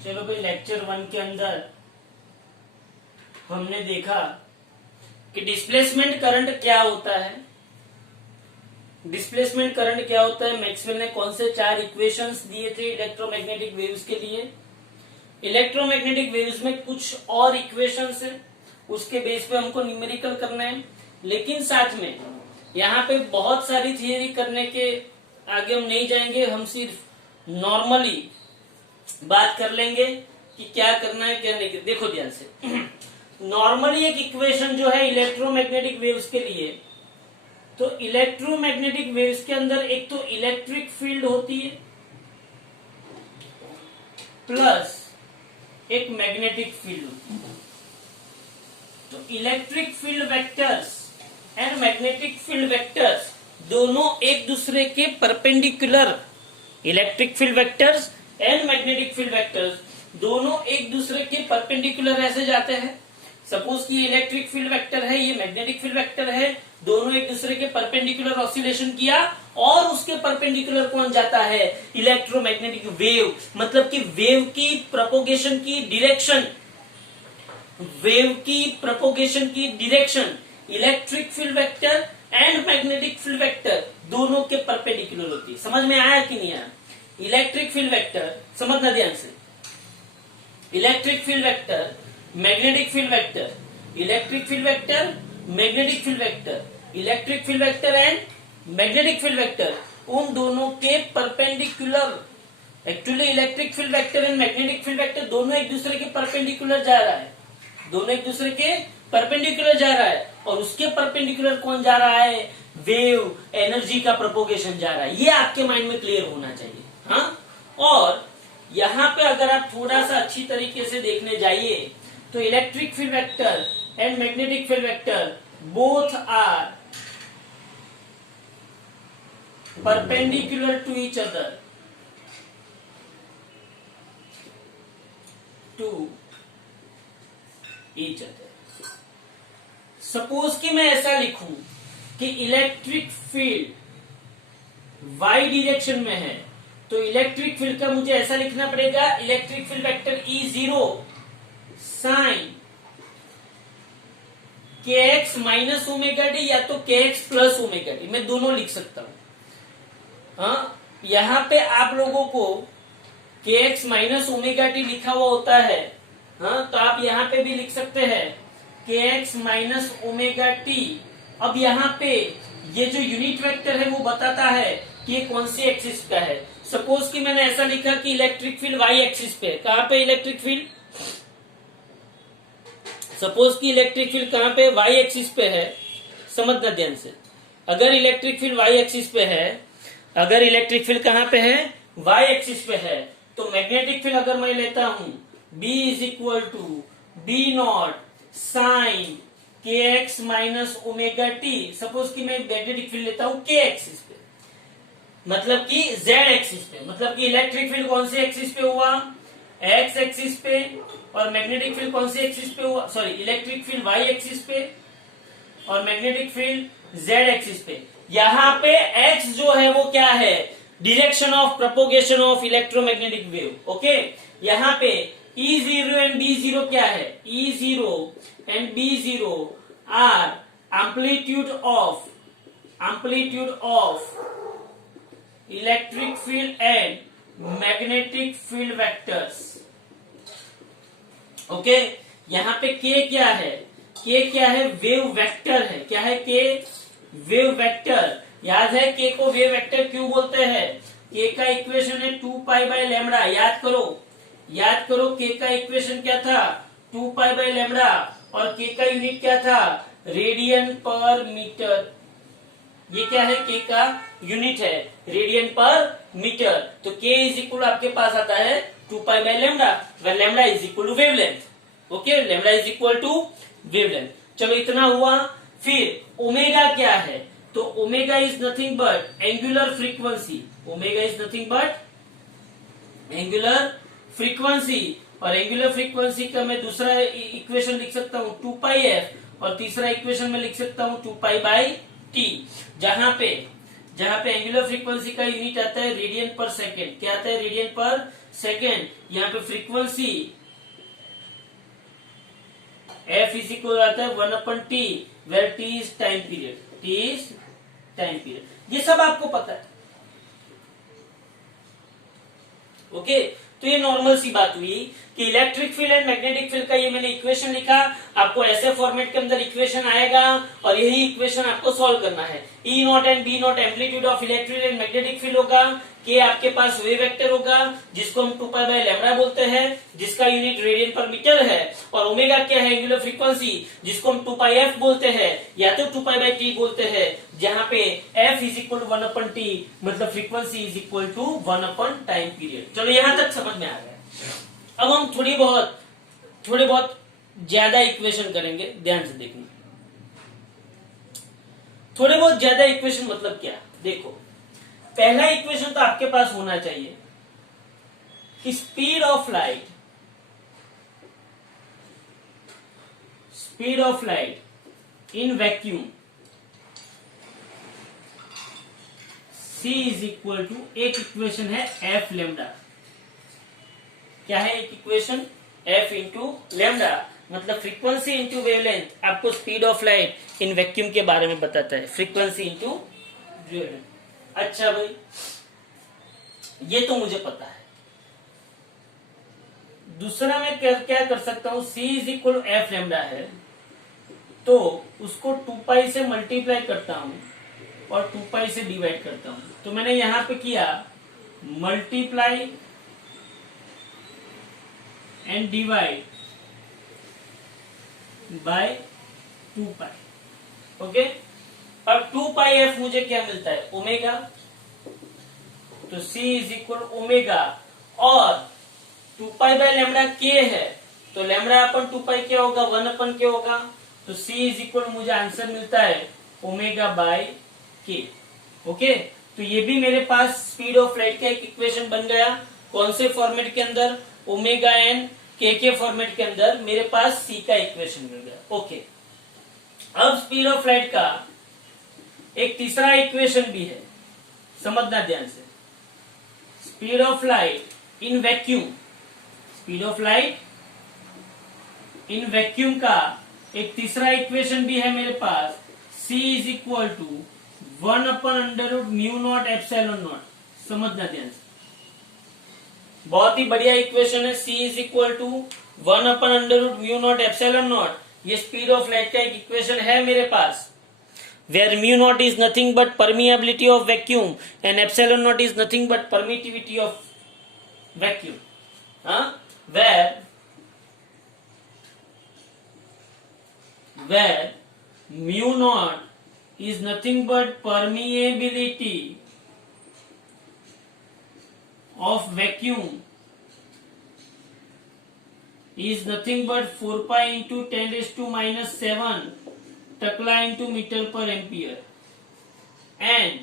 चलो भाई, लेक्चर 1 के अंदर हमने देखा कि डिस्प्लेसमेंट करंट क्या होता है। डिस्प्लेसमेंट करंट क्या होता है, मैक्सवेल ने कौन से 4 इक्वेशंस दिए थे इलेक्ट्रोमैग्नेटिक वेव्स के लिए। इलेक्ट्रोमैग्नेटिक वेव्स में कुछ और इक्वेशंस है, उसके बेस पे हमको न्यूमेरिकल करना है। लेकिन साथ में यहाँ पे बहुत सारी थियरी करने के आगे हम नहीं जाएंगे, हम सिर्फ नॉर्मली बात कर लेंगे कि क्या करना है क्या नहीं। देखो ध्यान से, नॉर्मली एक इक्वेशन जो है इलेक्ट्रोमैग्नेटिक वेव्स के लिए, तो इलेक्ट्रोमैग्नेटिक वेव्स के अंदर एक तो इलेक्ट्रिक फील्ड होती है प्लस एक मैग्नेटिक फील्ड होती है। तो electric field vectors and magnetic field vectors दोनों एक दूसरे के perpendicular, electric field vectors and magnetic field vectors दोनों एक दूसरे के परपेंडिकुलर ऐसे जाते हैं। सपोज कि इलेक्ट्रिक फील्ड वेक्टर है, ये मैग्नेटिक फील्ड वेक्टर है, दोनों एक दूसरे के परपेंडिकुलर ऑसिलेशन किया और उसके परपेंडिकुलर कौन जाता है, इलेक्ट्रोमैग्नेटिक वेव। मतलब कि वेव की प्रोपोगेशन की डिरेक्शन, वेव की प्रोपोगेशन की direction electric field vector and magnetic field vector दोनों के परपेंडिकुलर होती है। समझ में आया कि नहीं आया? इलेक्ट्रिक फील्ड वेक्टर समझना ध्यान से, electric field vector, magnetic field vector, electric field vector, magnetic field vector, electric field vector and magnetic field vector, उन दोनों के perpendicular, actually electric field vector and magnetic field vector दोनों एक दूसरे के परपेंडिकुलर जा रहा है, दोनों एक दूसरे के परपेंडिकुलर जा रहा है, और उसके परपेंडिकुलर कौन जा रहा है, वेव, एनर्जी का प्रोपोगेशन जा रहा है। ये आपके माइंड में क्लियर होना चाहिए। हाँ, और यहाँ पे अगर आप थोड़ा सा अच्छी तरीके से देखने जाइए तो electric field vector and magnetic field vector both are perpendicular to each other, to each other. Suppose कि मैं ऐसा लिखूं कि इलेक्ट्रिक फील्ड वाई डायरेक्शन में है, तो इलेक्ट्रिक फील्ड का मुझे ऐसा लिखना पड़ेगा, electric field vector E0 sine kx minus omega t या तो kx प्लस ओमेगा टी, मैं दोनों लिख सकता हूं। हाँ, यहां पे आप लोगों को kx माइनस ओमेगा टी लिखा हुआ होता है। हाँ, तो आप यहां पे भी लिख सकते हैं kx माइनस ओमेगा टी। अब यहाँ पे ये जो यूनिट वेक्टर है वो बताता है कि ये कौन सी एक्सिस का है। सपोज कि मैंने ऐसा लिखा कि इलेक्ट्रिक फील्ड वाई एक्सिस पे, कहां पे इलेक्ट्रिक फील्ड, सपोज कि इलेक्ट्रिक फील्ड कहां पे, वाई एक्सिस पे है। समझना ध्यान से, अगर इलेक्ट्रिक फील्ड वाई एक्सिस पे है, अगर इलेक्ट्रिक फील्ड कहां पे है, वाई एक्सिस पे है, तो मैग्नेटिक फील्ड अगर मैं लेता हूं B is equal to B naught sine kx minus omega t. Suppose कि मैं मैग्नेटिक फील्ड लेता हूं k एक्सिस पे, मतलब कि z एक्सिस पे, मतलब कि इलेक्ट्रिक फील्ड कौन से एक्सिस पे हुआ, x एक्सिस पे, और मैग्नेटिक फील्ड कौन से एक्सिस पे हुआ, sorry, electric field y axis पे और मैग्नेटिक फील्ड z एक्सिस पे। यहाँ पे x जो है वो क्या है, direction of propagation of electromagnetic wave. Okay, यहाँ पे E0 एंड B0 क्या है, E0 एंड B0 are amplitude of electric field and magnetic field vectors. Okay, यहाँ पे K क्या है, K क्या है, वेव वेक्टर है। क्या है K, वेव वेक्टर। याद है K को वेव वेक्टर क्यों बोलते हैं, K का इक्वेशन है 2 पाई बाय लैम्बडा। याद करो K का इक्वेशन क्या था, 2 पाई बाय लैम्बडा, और K का यूनिट क्या था, रेडियन पर मीटर। ये क्या है, K का यूनिट है रेडियन पर मीटर। तो K इज इक्वल आपके पास आता है 2 pi by lambda, where lambda is equal to wavelength. Okay, lambda is equal to wavelength. चलो इतना हुआ। फिर ओमेगा क्या है, तो omega is nothing but angular frequency. Omega is nothing but angular frequency, और एंगुलर फ्रीक्वेंसी का मैं दूसरा इक्वेशन लिख सकता हूँ 2 पाई f, और तीसरा इक्वेशन में लिख सकता हूँ 2 पाई बाई टी, जहां पे जहां पे एंगुलर फ्रीक्वेंसी का यूनिट आता है रेडियन पर सेकेंड। क्या आता है? रेडियन पर सेकेंड। यहाँ पे फ्रीक्वेंसी एफ इज इक्वल आता है 1/t, where t is time period. T is time period. ये सब आपको पता है। ओके, तो ये नॉर्मल सी बात हुई कि electric field and magnetic field का ये मैंने इक्वेशन लिखा। आपको ऐसे फॉर्मेट के अंदर इक्वेशन आएगा और यही इक्वेशन आपको सॉल्व करना है। E naught and B naught amplitude of electric and magnetic field होगा। के आपके पास वेव वेक्टर होगा जिसको हम 2π/λ बोलते हैं, जिसका यूनिट रेडियन पर मीटर है। और ओमेगा क्या है? एंगुलर फ्रीक्वेंसी, जिसको हम 2πf बोलते हैं या तो 2π/t बोलते हैं, जहां पे f is equal to 1/t, मतलब फ्रीक्वेंसी इज इक्वल टू 1/टाइम पीरियड। चलो यहां तक समझ में आ गया। अब हम थोड़े बहुत ज्यादा इक्वेशन करेंगे, ध्यान से देखना। थोड़े बहुत ज्यादा इक्वेशन मतलब क्या? देखो, पहला इक्वेशन तो आपके पास होना चाहिए कि speed of light in vacuum c is equal to, एक इक्वेशन है एफ लेमडा। क्या है एक इक्वेशन? एफ इंटू लेमडा, मतलब फ्रीक्वेंसी इंटू वेवलेंथ आपको speed of light in vacuum के बारे में बताता है। Frequency into wavelength. अच्छा भाई, ये तो मुझे पता है। दूसरा मैं क्या कर सकता हूं? c is equal F lambda है, तो उसको 2π से मल्टीप्लाई करता हूं और 2π से डिवाइड करता हूं। तो मैंने यहां पे किया multiply and divide by 2π। Okay, अब 2πf मुझे क्या मिलता है? ओमेगा। तो c इज इक्वल ओमेगा, और 2π/λ k है, तो लैम्डा अपन 2π क्या होगा? 1/k होगा। तो c इज इक्वल मुझे आंसर मिलता है ω/k। ओके, तो ये भी मेरे पास स्पीड ऑफ लाइट का एक इक्वेशन बन गया। कौन से फॉर्मेट के अंदर? ओमेगा एंड के फॉर्मेट के अंदर मेरे पास c का इक्वेशन मिल गया। ओके, अब स्पीड ऑफ लाइट का एक तीसरा इक्वेशन भी है, समझना ध्यान से। Speed of light in vacuum, speed of light in vacuum का एक तीसरा इक्वेशन भी है मेरे पास। c is equal to 1/√μ0ε0। समझना ध्यान से, बहुत ही बढ़िया इक्वेशन है। c is equal to 1/√μ0ε0। ये स्पीड ऑफ लाइट का एक इक्वेशन है मेरे पास, where μ0 is nothing but permeability of vacuum and ε0 is nothing but permittivity of vacuum. Where μ0 is nothing but permeability of vacuum is nothing but 4π into 10⁻⁻⁷ tesla into metre per ampere, and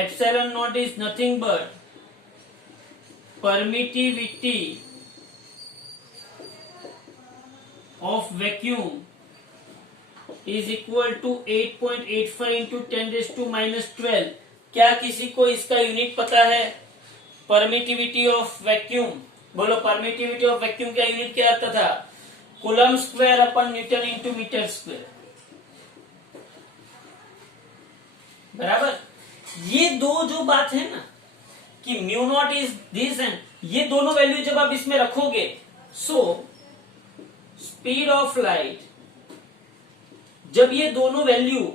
ε0 is nothing but permittivity of vacuum is equal to 8.85 into 10⁻12। क्या किसी को इसका unit पता है? Permittivity of vacuum, बोलो permittivity of vacuum का unit क्या आता था? Coulomb square upon newton into metre square. बराबर। ये दो जो बात है ना कि μ0 इज दिस एंड ये दोनों वैल्यू जब आप इसमें रखोगे, सो स्पीड ऑफ लाइट, जब ये दोनों वैल्यू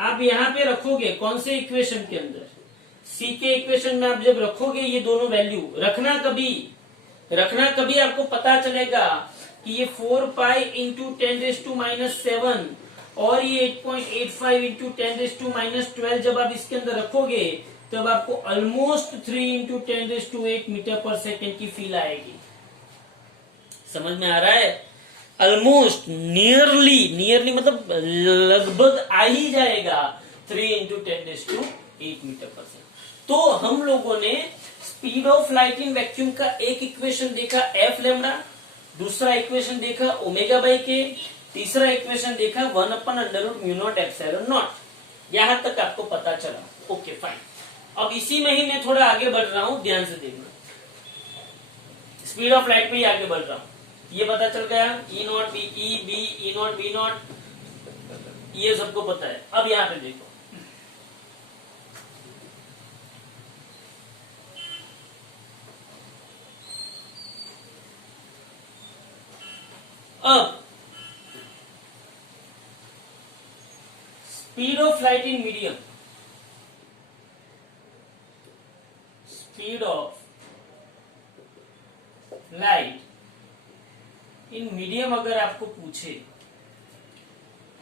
आप यहां पे रखोगे, कौन से इक्वेशन के अंदर? c के इक्वेशन में आप जब रखोगे ये दोनों वैल्यू, रखना कभी आपको पता चलेगा कि ये 4π इंटू 10⁻⁷ और ये 8.85 इंटू 10⁻12 जब आप इसके अंदर रखोगे तब आपको ऑलमोस्ट 3 इंटू 10⁸ मीटर पर सेकेंड की फील आएगी। समझ में आ रहा है? ऑलमोस्ट, नियरली मतलब लगभग आ ही जाएगा 3 इंटू 10⁸ मीटर पर सेकेंड। तो हम लोगों ने speed of light in vacuum का एक इक्वेशन देखा एफ लेमडा, दूसरा इक्वेशन देखा ω/k, तीसरा इक्वेशन देखा 1/√μ0ε0। यहां तक आपको पता चला? Okay fine. अब इसी में ही मैं थोड़ा आगे बढ़ रहा हूं, ध्यान से देखना। स्पीड ऑफ लाइट पे ही आगे बढ़ रहा हूं। ये पता चल गया, E naught B E B, E naught B naught, ये सबको पता है। अब यहां पे देखो, अब speed of light in medium, speed of light in medium अगर आपको पूछे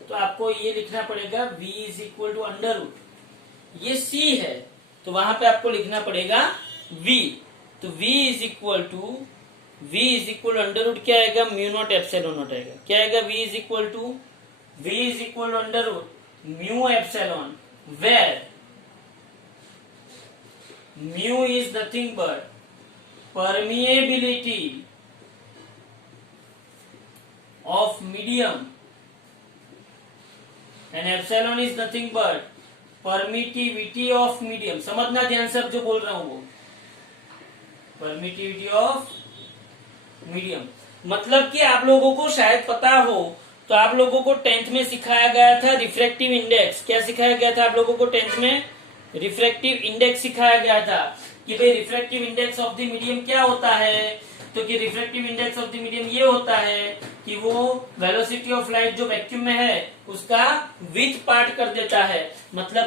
तो आपको ये लिखना पड़ेगा v is equal to under root, ये c है तो वहां पे आपको लिखना पड़ेगा v, तो v is equal to under root क्या आएगा, म्यू नॉट एप्सिलॉन नॉट आएगा। क्या आएगा, v is equal to under root mu epsilon, where mu is nothing but permeability of medium and epsilon is nothing but permittivity of medium। समझना ध्यान से, अब जो बोल रहा हूं वो permittivity of medium, मतलब कि आप लोगों को शायद पता हो तो आप लोगों को 10th में सिखाया गया था रिफ्रैक्टिव इंडेक्स। क्या सिखाया गया था आप लोगों को 10th में? रिफ्रैक्टिव इंडेक्स सिखाया गया था कि भाई refractive index of the medium क्या होता है। तो कि refractive index of the medium ये होता है कि वो वेलोसिटी ऑफ लाइट जो वैक्यूम में है उसका विथ पार्ट कर देता है। मतलब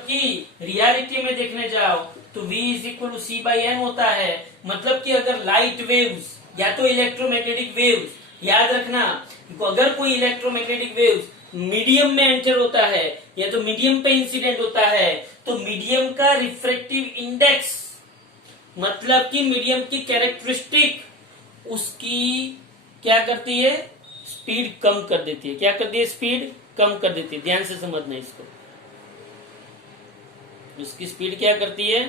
कि रियलिटी में देखने जाओ तो v is equal to c by n होता है। मतलब कि अगर लाइट वेव्स या तो इलेक्ट्रोमैग्नेटिक वेव्स, याद रखना, अगर कोई इलेक्ट्रोमैग्नेटिक वेव्स मीडियम में एंटर होता है या तो मीडियम पे इंसिडेंट होता है तो मीडियम का रिफ्रैक्टिव इंडेक्स, मतलब कि मीडियम की कैरेक्टरिस्टिक उसकी क्या करती है, स्पीड कम कर देती है। क्या करती है, स्पीड कम कर देती है। ध्यान से समझना इसको, उसकी स्पीड क्या करती है,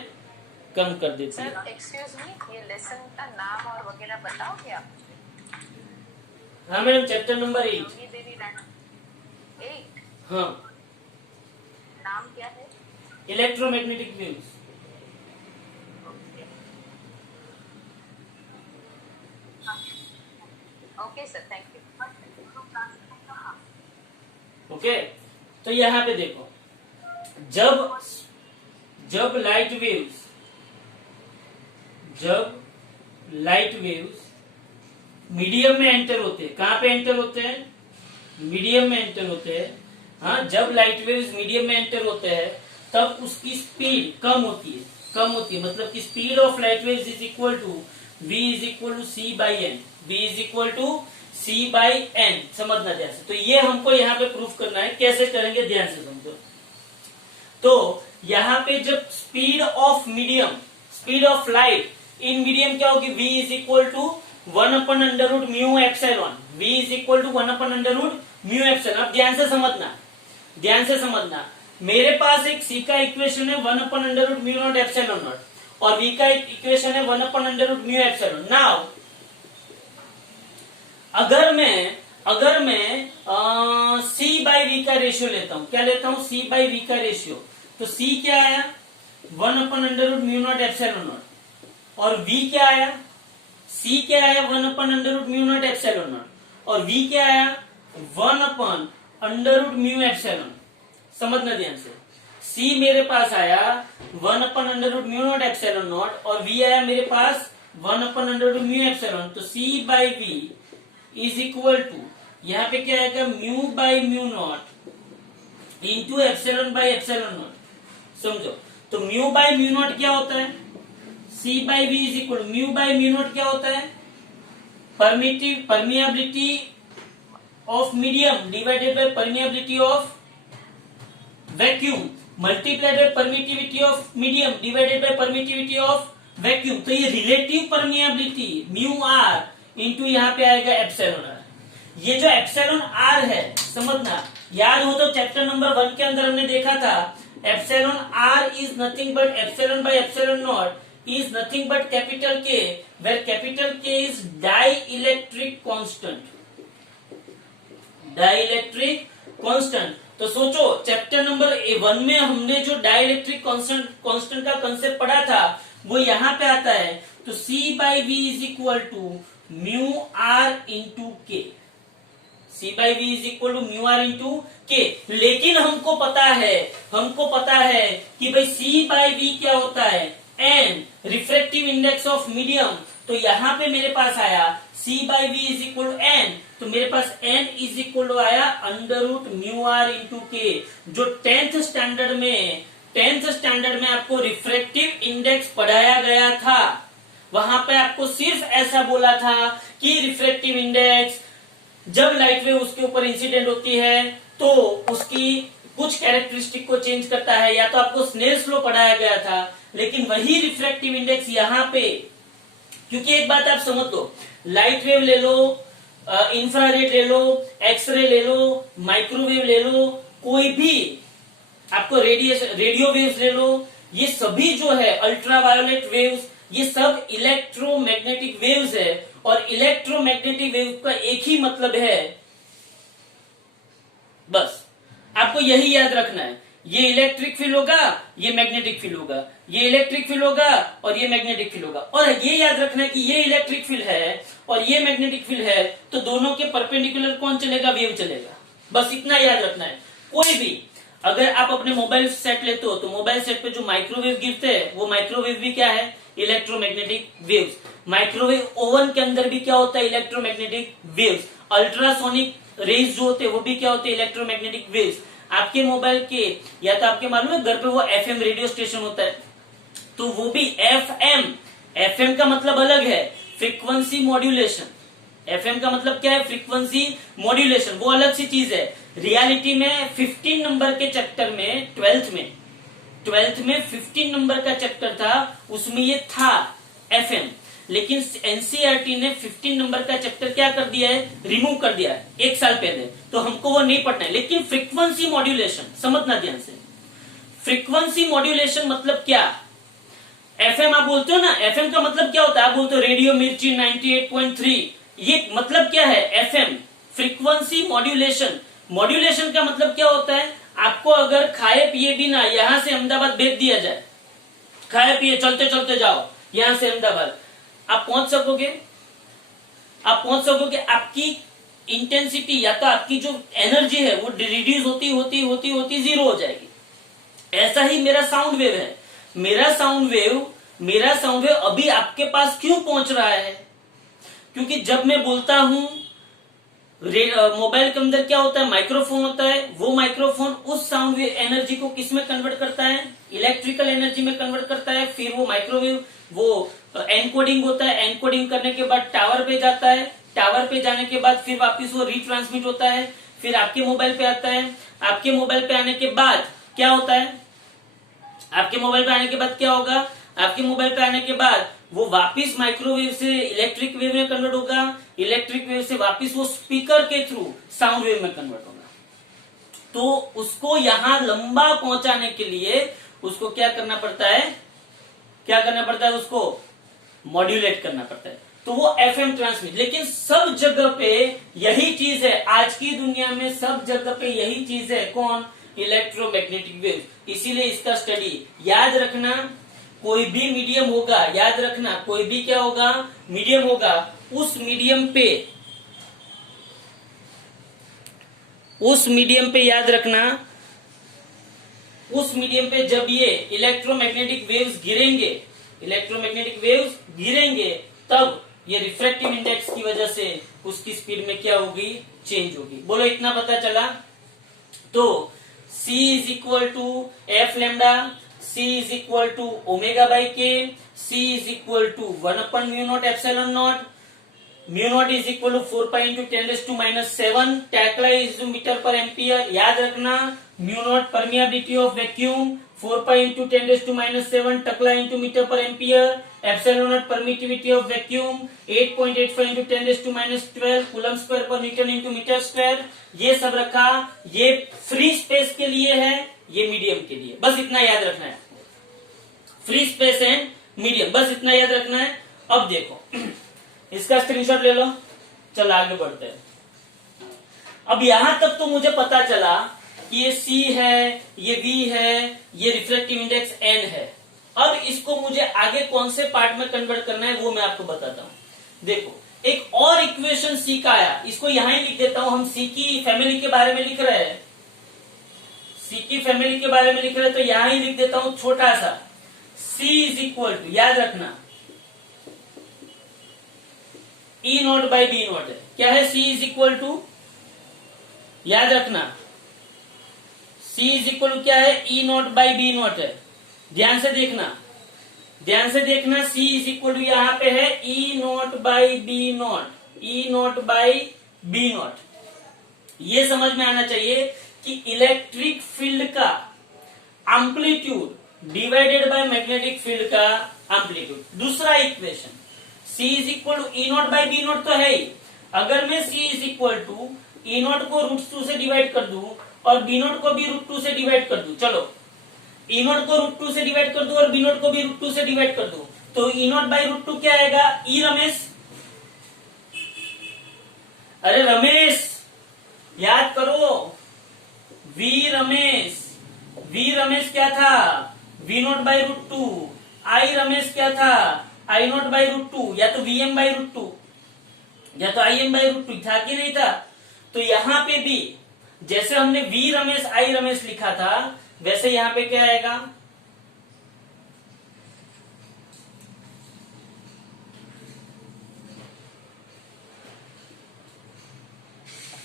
कम कर देती है। सर एक्सक्यूज मी, ये लेसन का नाम और वगैरह बताओगे आप? हाँ मैडम, चैप्टर नंबर 8। हाँ, नाम क्या है? Electromagnetic waves. Okay sir, thank you. Okay, तो यहां पे देखो, जब लाइट वेव्स मीडियम में एंटर होते हैं, कहां पे एंटर होते हैं, मीडियम में एंटर होते हैं। हाँ, जब लाइट वेव्स मीडियम में एंटर होते हैं तब उसकी स्पीड कम होती है। मतलब कि speed of light waves is equal to v is equal to c by n, v is equal to c by n. समझना ध्यान से। तो ये हमको यहाँ पे प्रूफ करना है, कैसे करेंगे ध्यान से समझो। तो यहाँ पे जब speed of light in medium क्या होगी, v is equal to 1 under root mu epsilon, v is equal to 1 under root mu epsilon. अब ध्यान से समझना, मेरे पास एक c का इक्वेशन है 1 under root mu naught epsilon naught और v का इक्वेशन है 1 under root mu epsilon. Now अगर मैं c बाई वी का रेशियो लेता हूं, क्या लेता हूं, c बाई वी का रेशियो, तो c क्या आया 1 under root mu naught epsilon naught और v क्या आया, c क्या आया 1 under root mu naught epsilon naught और v क्या आया 1 अंडर रूट म्यू एप्सिलॉन। समझना ध्यान से, c मेरे पास आया 1 under root mu naught epsilon naught और v आया मेरे पास 1 अंडर रूट म्यू एप्सिलॉन। तो c by V is equal to, यहाँ पे क्या आएगा, mu by mu naught into epsilon by epsilon naught. समझो, तो म्यू बाई म्यू नॉट क्या होता है, c by V is equal, mu by mu naught क्या होता है, permeability of medium divided by permeability of vacuum multiplied by permittivity of medium divided by permittivity of vacuum. तो ये relative permeability mu R into यहाँ पे आएगा epsilon R. ये जो एप्सिलॉन आर है, समझना, याद हो तो चैप्टर नंबर 1 के अंदर हमने देखा था epsilon R is nothing but epsilon by epsilon naught is nothing but capital K, where capital K is dielectric constant. तो सोचो चैप्टर नंबर 1 में हमने जो डाइलेक्ट्रिक कांस्टेंट का कंसेप्ट पढ़ा था वो यहाँ पे आता है। तो C/V is equal to mu R into K. C/V is equal to mu R into K. लेकिन हमको पता है कि भाई C/V क्या होता है, n refractive index of medium. तो यहाँ पे मेरे पास आया C/V is equal to n, तो मेरे पास n इज इक्वल टू आया under root mu R into K. जो 10th स्टैंडर्ड में आपको रिफ्रैक्टिव इंडेक्स पढ़ाया गया था, वहां पे आपको सिर्फ ऐसा बोला था कि रिफ्रैक्टिव इंडेक्स जब लाइट वेव उसके ऊपर इंसिडेंट होती है तो उसकी कुछ कैरेक्टरिस्टिक को चेंज करता है, या तो आपको स्नेल्स लॉ पढ़ाया गया था। लेकिन वही रिफ्रैक्टिव इंडेक्स यहाँ पे, क्योंकि एक बात आप समझ लो, लाइट वेव ले लो, इंफ्रारेड ले लो, एक्सरे ले लो, माइक्रोवेव ले लो, कोई भी आपको रेडियो वेव्स ले लो, ये सभी जो है अल्ट्रावायोलेट वेव्स, ये सब इलेक्ट्रोमैग्नेटिक वेव्स है। और इलेक्ट्रोमैग्नेटिक वेव का एक ही मतलब है, बस आपको यही याद रखना है, ये इलेक्ट्रिक फील्ड होगा, ये मैग्नेटिक फील्ड होगा, ये इलेक्ट्रिक फील्ड होगा और ये मैग्नेटिक फील्ड होगा। और ये याद रखना है कि ये इलेक्ट्रिक फील्ड है और ये मैग्नेटिक फील्ड है, तो दोनों के परपेंडिकुलर कौन चलेगा, वेव चलेगा। बस इतना याद रखना है। कोई भी अगर आप अपने मोबाइल सेट लेते हो तो मोबाइल सेट पे जो माइक्रोवेव गिरते हैं वो माइक्रोवेव भी क्या है, इलेक्ट्रोमैग्नेटिक वेव्स। माइक्रोवेव ओवन के अंदर भी क्या होता है, इलेक्ट्रोमैग्नेटिक वेव्स। अल्ट्रासोनिक रेज जो होते हैं वो भी क्या होते हैं, इलेक्ट्रोमैग्नेटिक वेव्स। आपके मोबाइल के या तो आपके मालूम है घर पे वो FM रेडियो स्टेशन होता है, तो वो भी FM का मतलब अलग है, फ्रीक्वेंसी मॉड्यूलेशन। FM का मतलब क्या है, फ्रीक्वेंसी मॉड्यूलेशन, वो अलग सी चीज है। रियलिटी में 15 नंबर के चैप्टर में 12th में 15 नंबर का चैप्टर था, उसमें ये था FM। लेकिन एनसीईआरटी ने 15 नंबर का चैप्टर क्या कर दिया है, रिमूव कर दिया है 1 साल पहले, तो हमको वो नहीं पढ़ना है। लेकिन फ्रीक्वेंसी मॉड्यूलेशन समझना ध्यान से। फ्रीक्वेंसी मॉड्यूलेशन मतलब क्या, FM आप बोलते हो ना, FM का मतलब क्या होता है, आप बोलते हो रेडियो मिर्ची 98.3, ये मतलब क्या है, FM फ्रीक्वेंसी मॉड्यूलेशन। मॉड्यूलेशन का मतलब क्या होता है, आपको अगर खाए पिए बिना यहां से अहमदाबाद भेज दिया जाए, खाए पिए चलते चलते जाओ यहां से अहमदाबाद, आप पहुंच सकोगे, आपकी इंटेंसिटी या तो आपकी जो एनर्जी है वो रिड्यूस होती जीरो हो जाएगी। ऐसा ही मेरा साउंड वेव है, मेरा साउंड वेव अभी आपके पास क्यों पहुंच रहा है, क्योंकि जब मैं बोलता हूं मोबाइल के अंदर क्या होता है, माइक्रोफोन होता है, वो माइक्रोफोन उस साउंड वेव एनर्जी को किस में कन्वर्ट करता है, इलेक्ट्रिकल एनर्जी में कन्वर्ट करता है। फिर वो माइक्रोवेव वो एनकोडिंग होता है, एनकोडिंग करने के बाद टावर पे जाता है, टावर पे जाने के बाद फिर वापस वो रिट्रांसमिट होता है, फिर आपके मोबाइल पे आता है। आपके मोबाइल पे आने के बाद क्या होता है, आपके मोबाइल पे आने के बाद क्या होगा, आपके मोबाइल पे आने के बाद वो वापस माइक्रोवेव से इलेक्ट्रिक वेव में कन्वर्ट होगा, इलेक्ट्रिक वेव से वापस वो स्पीकर के थ्रू साउंड वेव में कन्वर्ट होगा। तो उसको यहां लंबा पहुंचाने के लिए उसको क्या करना पड़ता है, उसको मॉड्यूलेट करना पड़ता है, तो वो FM ट्रांसमिट। लेकिन सब जगह पे यही चीज है, आज की दुनिया में सब जगह पे यही चीज है, कौन, इलेक्ट्रोमैग्नेटिक वेव। इसीलिए इसका स्टडी याद रखना, कोई भी मीडियम होगा, याद रखना कोई भी क्या होगा, मीडियम होगा, उस मीडियम पे याद रखना, उस मीडियम पे जब ये इलेक्ट्रोमैग्नेटिक वेव्स गिरेंगे तब ये रिफ्रैक्टिव इंडेक्स की वजह से उसकी स्पीड में क्या होगी, चेंज होगी। बोलो इतना पता चला। तो C is equal to F lambda, C is equal to omega by K, C is equal to 1/म्यू naught epsilon naught, mu naught is equal to 4 pi into 10⁻⁷, tesla is metre per ampere. याद रखना mu naught permeability of vacuum, 4 pi into 10⁻⁷, tesla into metre per ampere, epsilon naught permittivity of vacuum 8.85 into 10⁻12 coulomb square per newton into metre square. ये सब रखा, ये free space के लिए है, ये मीडियम के लिए, बस इतना याद रखना है, फ्री स्पेस एंड मीडियम, बस इतना याद रखना है। अब देखो इसका स्क्रीनशॉट ले लो, चल आगे बढ़ते हैं। अब यहां तक तो मुझे पता चला कि ये C है, ये V है, ये रिफ्रैक्टिव इंडेक्स N है। अब इसको मुझे आगे कौन से पार्ट में कन्वर्ट करना है वो मैं आपको बताता हूं। देखो एक और इक्वेशन C का आया, इसको यहां ही लिख देता हूं। हम C की फैमिली के बारे में लिख रहे हैं, C की फैमिली के बारे में लिख रहे हैं, तो यहां ही लिख देता हूं छोटा सा C इज इक्वल टू, याद रखना E naught by B not है। क्या है C इज इक्वल टू, याद रखना C इज इक्वल टू क्या है, E naught by B not है। ध्यान से देखना, ध्यान से देखना, C इज इक्वल टू यहां पे है E naught by B naught, E naught by B naught. ये समझ में आना चाहिए कि इलेक्ट्रिक फील्ड का amplitude divided by magnetic field का एम्पलीट्यूड। दूसरा equation C is equal to E naught by B naught तो है ही। अगर मैं C is equal to E naught को √2 से डिवाइड कर दूं और B नॉट को भी √2 से डिवाइड कर दूं, चलो E नॉट को √2 से डिवाइड कर दूं और B नॉट को भी √2 से डिवाइड कर दूं, तो E नॉट बाई √2 क्या आएगा, E रमेश, अरे रमेश याद करो, V रमेश, V रमेश क्या था, V not by √2, I Ramesh क्या था, I नॉट बाई √2, या तो VM बाई √2 या तो IM बाई √2 था कि नहीं था। तो यहां पे भी जैसे हमने V रमेश I रमेश लिखा था, वैसे यहां पे क्या आएगा,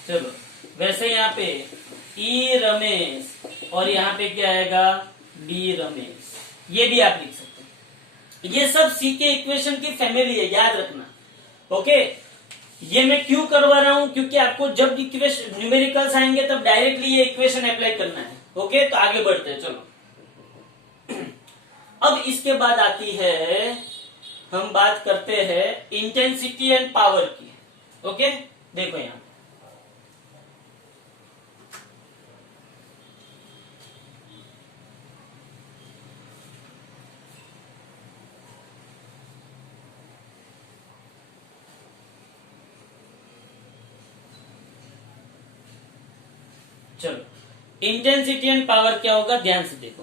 चलो वैसे यहां पे E रमेश और यहां पे क्या आएगा, B रमेश, ये भी आप लिख सकते हैं। ये सब C के इक्वेशन की फैमिली है, याद रखना। ओके, ये मैं क्यों करवा रहा हूं, क्योंकि आपको जब इक्वेशन न्यूमेरिकल्स आएंगे तब डायरेक्टली ये इक्वेशन अप्लाई करना है। ओके, तो आगे बढ़ते हैं, चलो। अब इसके बाद आती है, हम बात करते हैं इंटेंसिटी एंड पावर की। ओके, देखो यहां चलो इंटेंसिटी एंड पावर क्या होगा, ध्यान से देखो।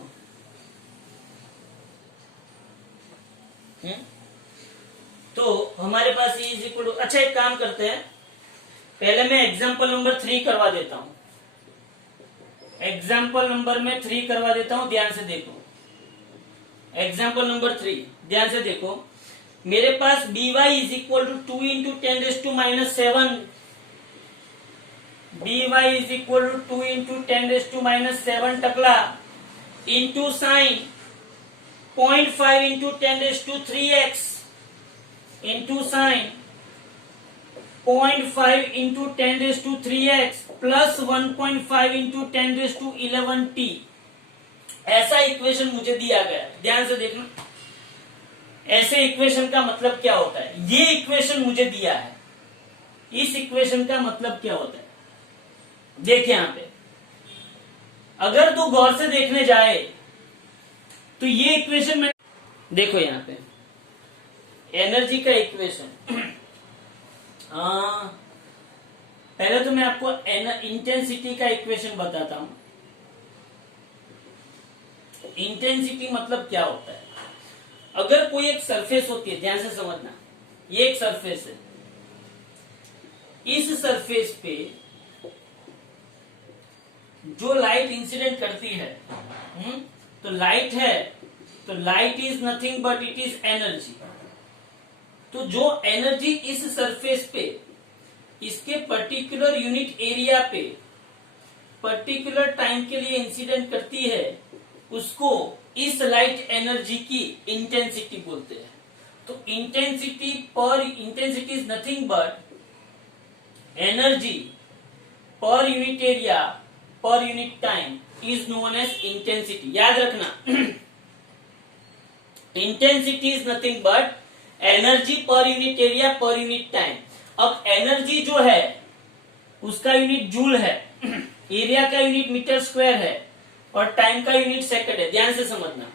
तो हमारे पास E इज इक्वल टू, अच्छा एक काम करते हैं, पहले मैं एग्जाम्पल नंबर 3 करवा देता हूं, एग्जाम्पल नंबर में 3 करवा देता हूं, ध्यान से देखो। एग्जाम्पल नंबर 3 ध्यान से देखो, मेरे पास By is equal to 2 into 10⁻⁻7, By is equal to 2 into 10⁻⁻7 टकला into sine 0.5 into 10⁻3x into sine 0.5 into 10⁻3x plus 1.5 into 10⁻11t। ऐसा इक्वेशन मुझे दिया गया, ध्यान से देखना। ऐसे इक्वेशन का मतलब क्या होता है, ये इक्वेशन मुझे दिया है, इस इक्वेशन का मतलब क्या होता है, देखिए यहां पे अगर तू गौर से देखने जाए तो ये इक्वेशन में देखो, यहां पे एनर्जी का इक्वेशन पहले तो मैं आपको इंटेंसिटी का इक्वेशन बताता हूं। इंटेंसिटी मतलब क्या होता है, अगर कोई एक सरफेस होती है, ध्यान से समझना, ये एक सरफेस है, इस सरफेस पे जो लाइट इंसिडेंट करती है, तो लाइट है, तो light is nothing but it is energy. तो जो एनर्जी इस सरफेस पे इसके पर्टिकुलर यूनिट एरिया पे पर्टिकुलर टाइम के लिए इंसिडेंट करती है, उसको इस लाइट एनर्जी की इंटेंसिटी बोलते हैं। तो intensity is nothing but energy per unit area per unit time is known as intensity. याद रखना, intensity is nothing but energy per unit area per unit time. अब एनर्जी जो है उसका यूनिट जूल है, एरिया का यूनिट मीटर स्क्वायर है और टाइम का यूनिट सेकंड है। ध्यान से समझना,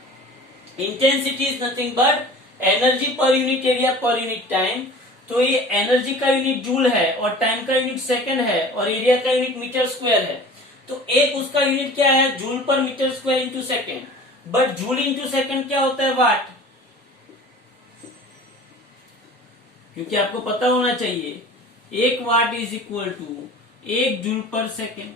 intensity is nothing but energy per unit area per unit time. तो ये एनर्जी का यूनिट जूल है और टाइम का यूनिट सेकंड है और एरिया का यूनिट मीटर स्क्वायर है। तो एक उसका यूनिट क्या है, joule per metre square into second, but joule into second क्या होता है, वाट, क्योंकि आपको पता होना चाहिए एक वाट इज इक्वल टू एक जूल पर सेकेंड,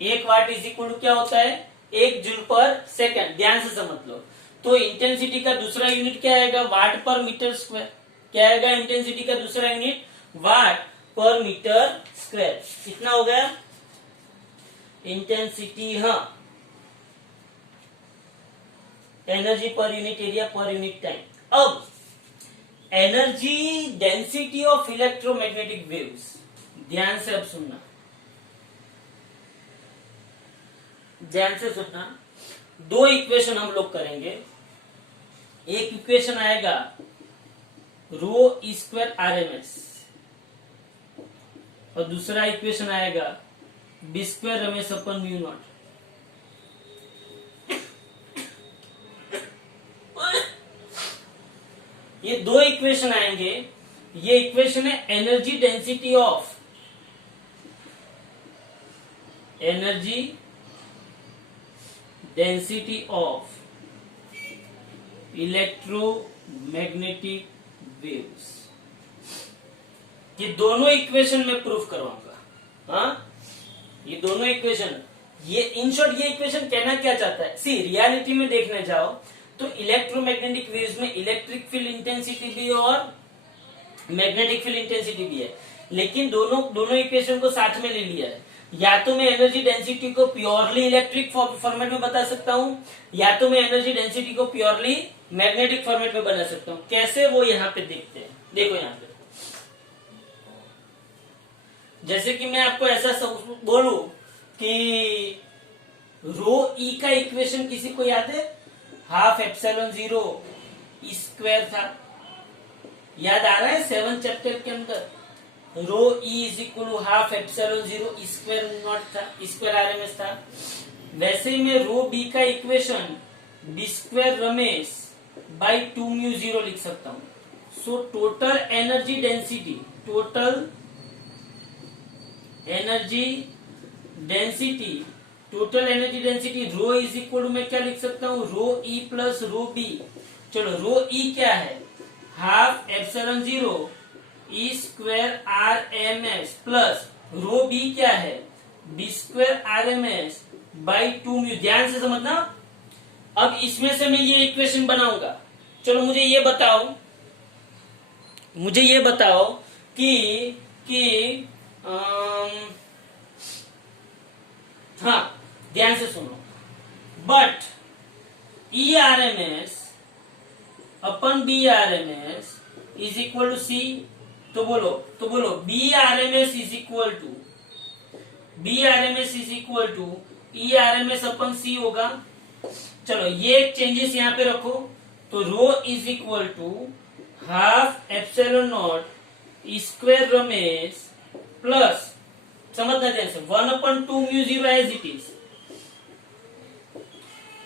एक वाट इज इक्वल टू क्या होता है, एक जूल पर सेकेंड, ध्यान से समझ लो। तो इंटेंसिटी का दूसरा यूनिट क्या आएगा, वाट पर मीटर स्क्वायर, क्या आएगा इंटेंसिटी का दूसरा यूनिट, वाट पर मीटर स्क्वायर। कितना हो गया इंटेंसिटी, हाँ, energy per unit area per unit time. अब energy density of electromagnetic waves, ध्यान से अब सुनना, ध्यान से सुनना। दो इक्वेशन हम लोग करेंगे, एक इक्वेशन आएगा रो ई स्क्वायर आर एम एस, और दूसरा इक्वेशन आएगा बी स्क्वायर रमेश अपन म्यू नॉट। ये दो इक्वेशन आएंगे, ये इक्वेशन है energy density of, energy density of electromagnetic waves. ये दोनों इक्वेशन में प्रूफ करवाऊंगा, हाँ, ये दोनों इक्वेशन, ये इन शॉर्ट ये इक्वेशन कहना क्या चाहता है, सी रियलिटी में देखने जाओ तो इलेक्ट्रोमैग्नेटिक वेव्स में इलेक्ट्रिक फील्ड इंटेंसिटी भी और मैग्नेटिक फील्ड इंटेंसिटी भी है, लेकिन दोनों इक्वेशन को साथ में ले लिया है। या तो मैं एनर्जी डेंसिटी को प्योरली इलेक्ट्रिक फॉर्मेट में बता सकता हूं, या तो मैं एनर्जी डेंसिटी को प्योरली मैग्नेटिक फॉर्मेट में बना सकता हूं। कैसे, वो यहाँ पे देखते हैं। देखो यहाँ पे, जैसे कि मैं आपको ऐसा बोलूं कि रो ई का इक्वेशन किसी को याद है, half epsilon zero E square था, याद आ रहा है 7th चैप्टर के अंदर, rho E is equal to half epsilon zero E square naught था, स्क्वायर आरएमएस था। वैसे ही मैं रो बी का equation B square Ramesh by 2 mu zero लिख सकता हूं। So total energy density, total energy density, total energy density rho is equal to मैं क्या लिख सकता हूं, रो ई प्लस रो बी। चलो रो ई क्या है, half epsilon zero E square R M S plus rho B क्या है, B square R M S by 2 mu. ध्यान से समझना। अब इसमें से मैं ये इक्वेशन बनाऊंगा। चलो मुझे ये बताओ, मुझे ये बताओ कि हाँ, ध्यान से सुनो, but E R M S upon B R M S is equal to C. तो बोलो B R M S is equal to, B R M S is equal to E R M S upon C होगा। चलो ये changes यहाँ पे रखो, तो rho is equal to half epsilon naught square R M S plus, समझना ध्यान से, 1/2 mu zero as it is,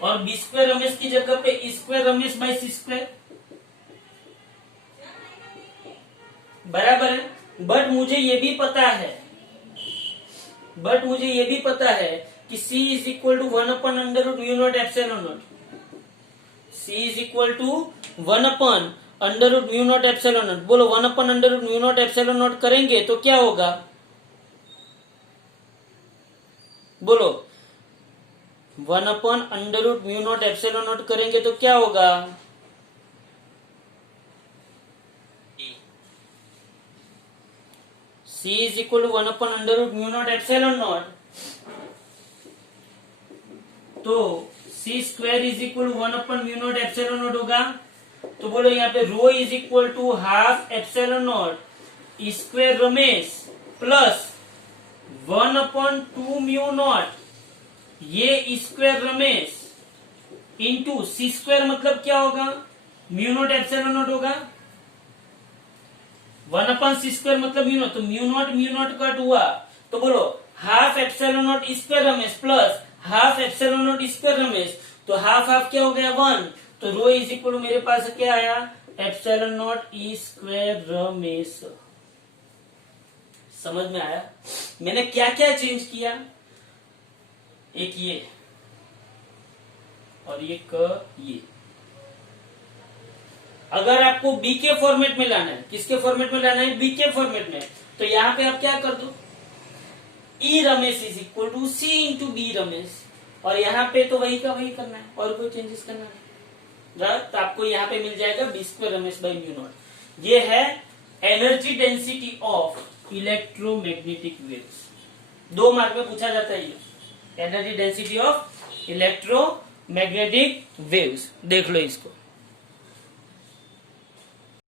और बी स्क्वायर रमेश की जगह पे square Ramesh by C square, बराबर है। बट मुझे ये भी पता है कि C is equal to 1/√ mu naught epsilon naught, C is equal to 1/√ mu naught epsilon naught. बोलो 1/√ म्यू नॉट एप्सिलॉन नॉट करेंगे तो क्या होगा, बोलो 1/√ म्यू नॉट एप्सिलॉन नॉट करेंगे तो क्या होगा, C is equal to 1/√ mu naught epsilon naught, तो C square is equal to 1/म्यू नॉट एप्सिलॉन नॉट होगा। तो बोलो यहाँ पे rho is equal to half epsilon naught square R M S plus 1/2 mu naught ये square R M S into C square, मतलब क्या होगा, म्यू नॉट एप्सिलॉन नॉट होगा, 1/c स्क्वायर मतलब म्यू नॉट, तो म्यू नॉट कट हुआ। तो बोलो half epsilon naught square R M S plus half epsilon naught square Ramesh, तो हाफ क्या हो गया 1, तो रो इज इक्वल मेरे पास क्या आया, epsilon not E square Ramesh. समझ में आया मैंने क्या क्या चेंज किया, एक ये और ये क ये। अगर आपको बी के फॉर्मेट में लाना है, किसके फॉर्मेट में लाना है? बी के फॉर्मेट में, तो यहां पे आप क्या कर दो, E R M S is equal to C into B R M S, और यहाँ पे तो वही का वही करना है और कोई चेंजेस करना नहीं। तो आपको यहाँ पे मिल जाएगा B square Ramesh by mu naught. ये है energy density of electromagnetic waves. 2 mark में पूछा जाता है ये, energy density of electromagnetic waves. देख लो इसको।